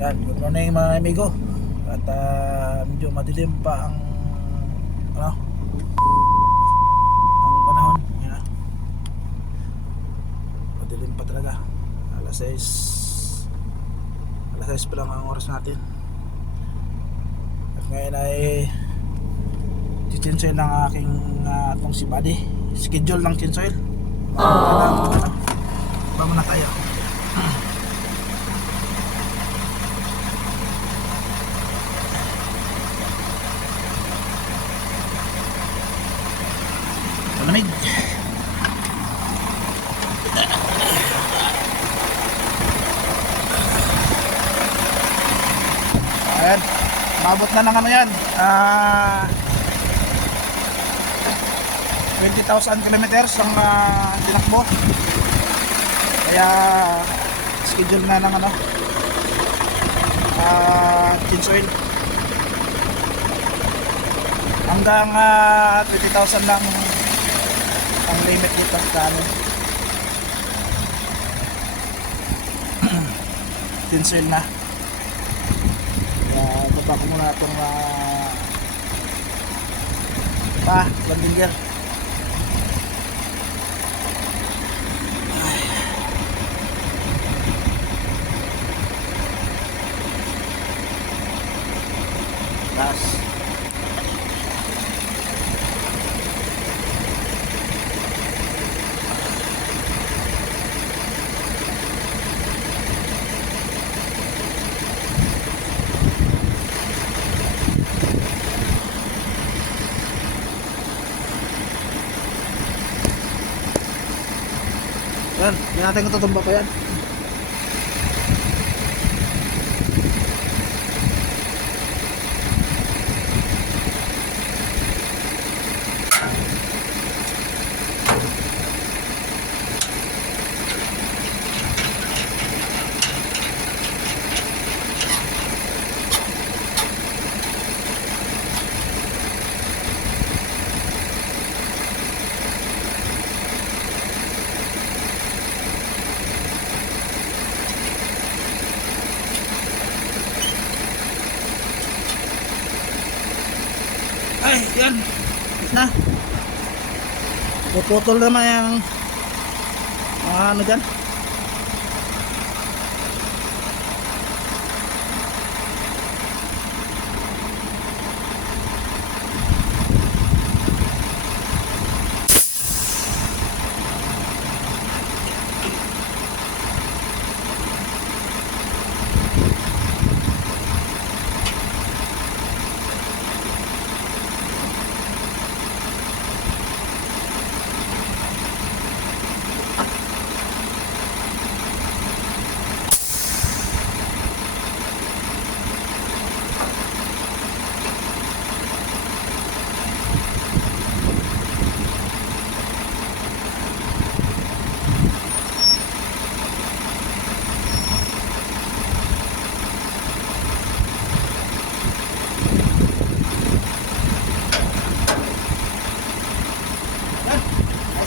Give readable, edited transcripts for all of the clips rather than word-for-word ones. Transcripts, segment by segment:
Yan, good morning mga amigo. At medyo madilim pa ang ano, ang panahon. Yan. Madilim pa talaga. Alas 6 pa lang ang oras natin. At ngayon ay chichinsoil ng aking itong si Buddy. Schedule ng chinsoil. Ba muna tayo. Malamig. Ayan, mabot na ng ano yan, 20,000 kilometers ang tinakbo. Kaya schedule na ng ano, chinsoil hanggang 20,000 lang ang limit dito sa amin. Chinsoil na. Kaya baba ko muna itong landing gear. Taas. Yan, hindi natin katutumba pa yan. Ay, yan. Na. Puputol naman yung ano dyan.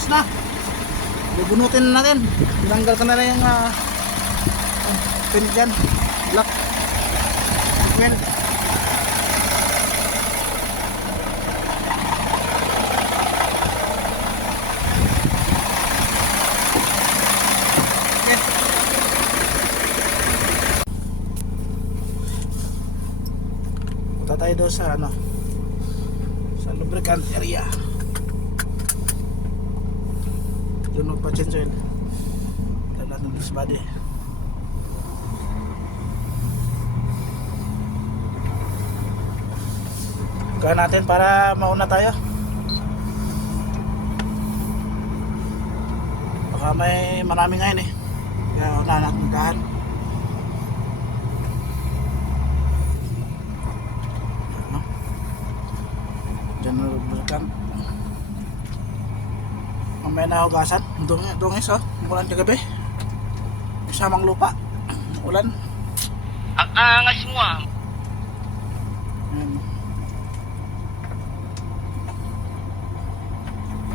Na, bubunutin na natin. Tinanggal ka na lang yung pin dyan, lock pin. Okay. Punta tayo doon sa ano, sa lubricant area. Yun pa chinsoil. Dala ng this body. Gawin natin para mauna tayo. Baka may marami ngayon eh. Kaya una natin dahan. Ano? General lubricant. Mamaya na hugasan. Dungis oh. Umulan kagabi. Kasamang lupa. Ulan. Ang angas mo ah.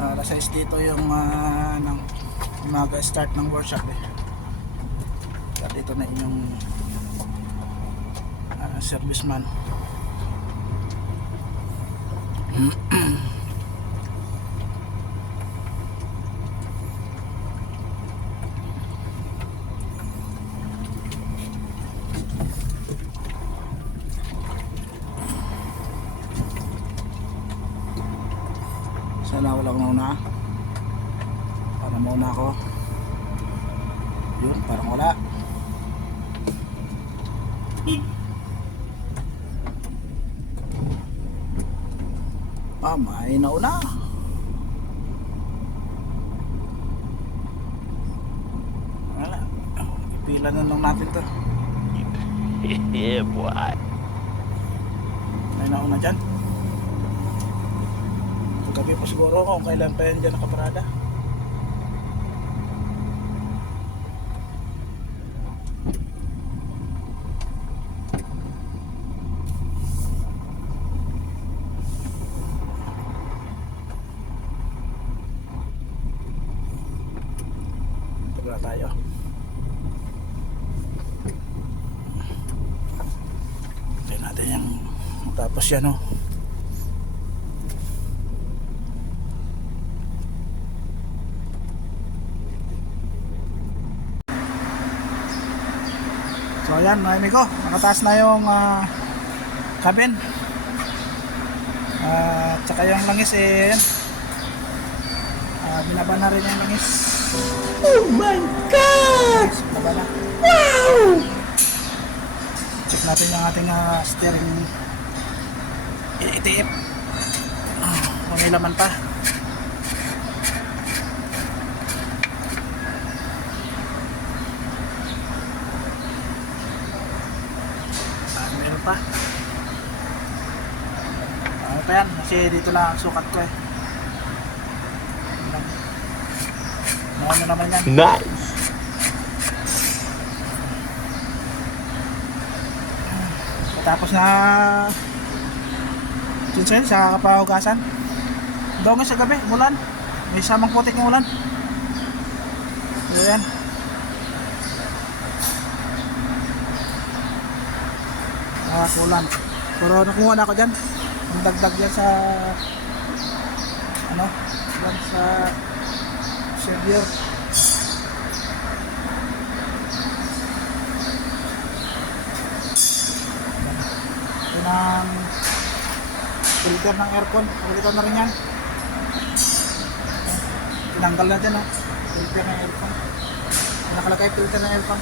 Alas 6 dito yung mag-start ng workshop eh. At ito na yung serviceman. Sana wala akong mauna. Para mauna ako. Yun, parang wala. May nauna. Wala. Ipila na lang natin to. Yeah, boy. May nauna dyan. Pagkabi pa siguro kung kailan pa yan dyan nakaparada. Tagal na tayo. Tignan natin yung matapos yan, oh. So ayan mga amigo, nakataas na yung cabin. Tsaka yung langis yan. Binaba na rin yung langis. Oh my God! Binaba na. Wow! Check natin yung ating steering ITF. May laman pa. Meron pa. Ano pa yan? Kasi dito na ang sukat ko eh. Ano naman yan? Nice! Tapos na Chinsel sa kapahugasan. Doon sa gabi, ulan. May samang putik ng ulan. Ayan. Ulan. Pero nakuha na ako dyan. Ang dagdag yan sa ano? Yan sa Xavier. Ng filter ng aircon, filter na rin yan. Tinanggal na dyan, filter ng aircon. Nakalagay filter ng aircon.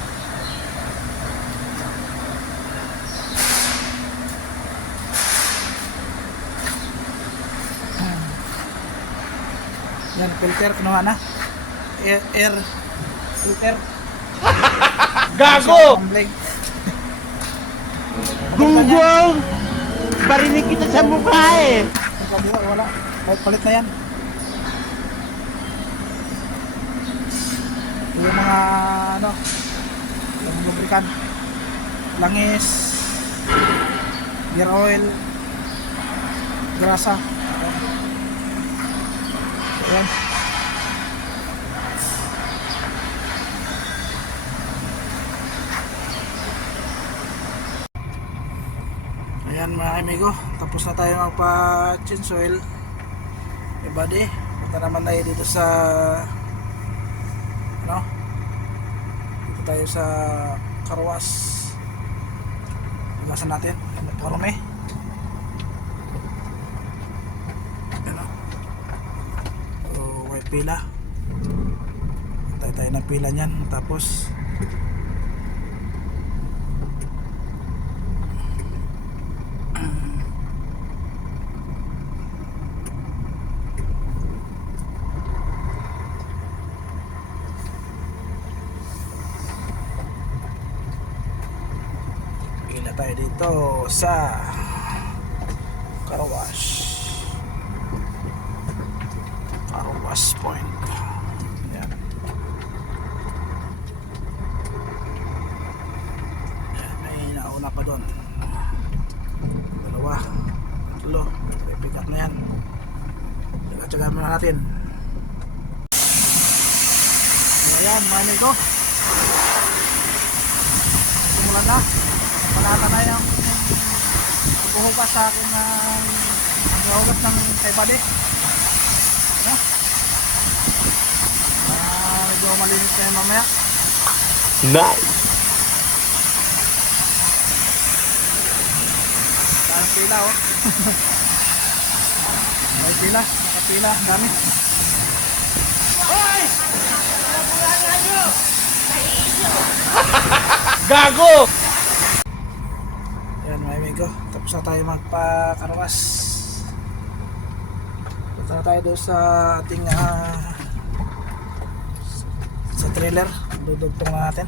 Yan, filter, kinuha na. Air filter. Gago! Tumbling. Gunggong! Barinig kita sa mukha eh! Ang kabila, wala. Palit na yan. Ito yung mga ano, yung lubricant, langis, gear oil, grasa. Ayan. Ayan mga amigo, tapos na tayo magpa-change oil. Okay buddy, punta naman tayo dito sa ano, dito tayo sa karwas. Igasan natin, marumi. Ano, so white pila, tayo ng pila nyan. Tapos tayo dito sa car wash point. Ayan. Ayan, may nauna pa doon. Dalawa, tatlo, may pick up na yan. Tsaga-tsaga muna natin. Ayan mga amigo, simulan na. Panata na yung maghuhugas sa akin ng maghuhugas ng kay Buddy. No? Medyo malinis na yun mamaya. Nice. Parang pila oh. May pila, nakapila, ang dami. Hoy! Gago! Ayan mga amigo, tapos na tayo magpa-karawas. Punta na tayo doon sa ating sa trailer. Dudugtong na natin.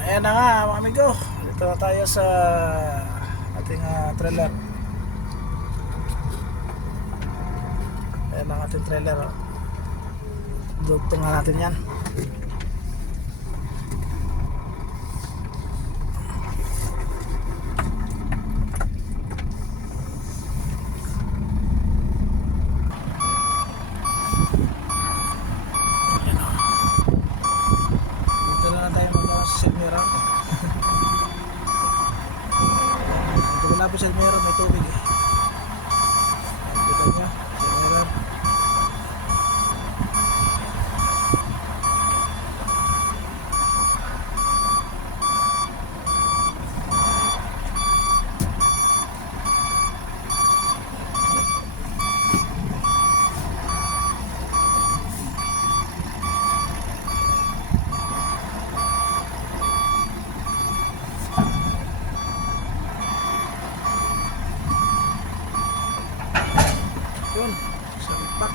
Ayan na nga mga amigo, dito na tayo sa ating trailer. Ayan ang ating trailer oh. Dudugtong na natin yan. Sa meron may tubig eh. Kita nyo, sa meron. Yun, sampak.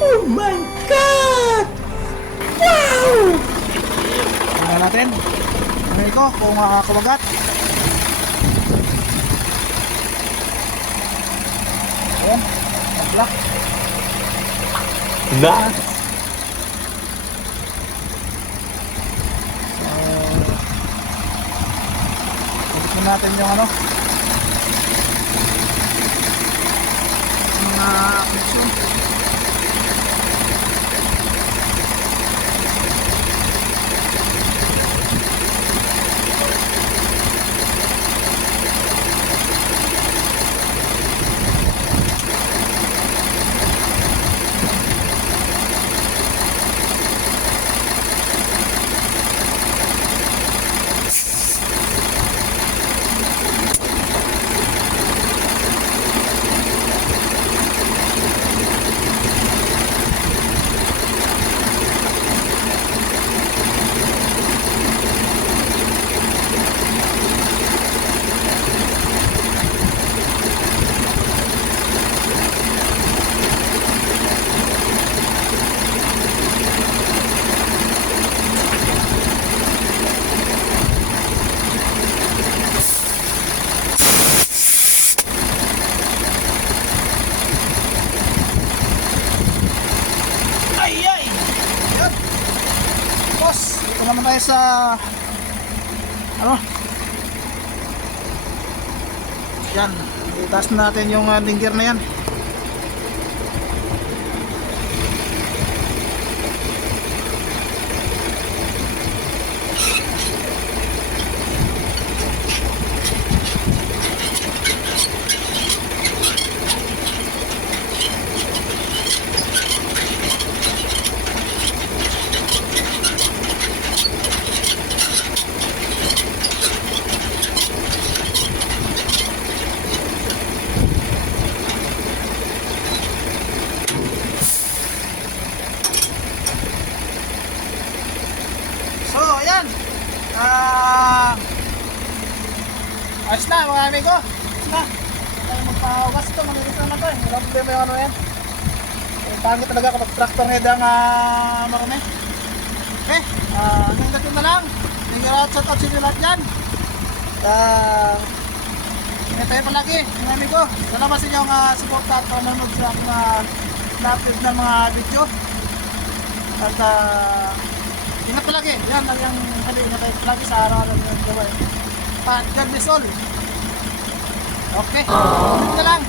Oh my God! Wow! Tingnan natin. Tingnan ko kung makakabagat. Ayan, nag-lock. Nice. Tingnan natin yung ano. Mga action. Naman tayo sa ano yan, itaas na natin yung linger na yan. So, ayan. Ayos na mga amigo. Ayos na. Tayo magpahugas ito. Manilis na to eh. Wala problema yung ano yan. Yung pangit talaga kapag tractor head ang marami. Okay. Hanggang dito na lang. Tingnan shout out sa inyo lahat dyan. Ingat tayo palagi mga amigo. Salamat sa inyong support at panonood sa aking na-upload ng mga video. At ingat palagi. Yan lang yung sabi. Ingat tayo palagi sa araw-araw ng gawin. God bless all. Okay. Ito lang.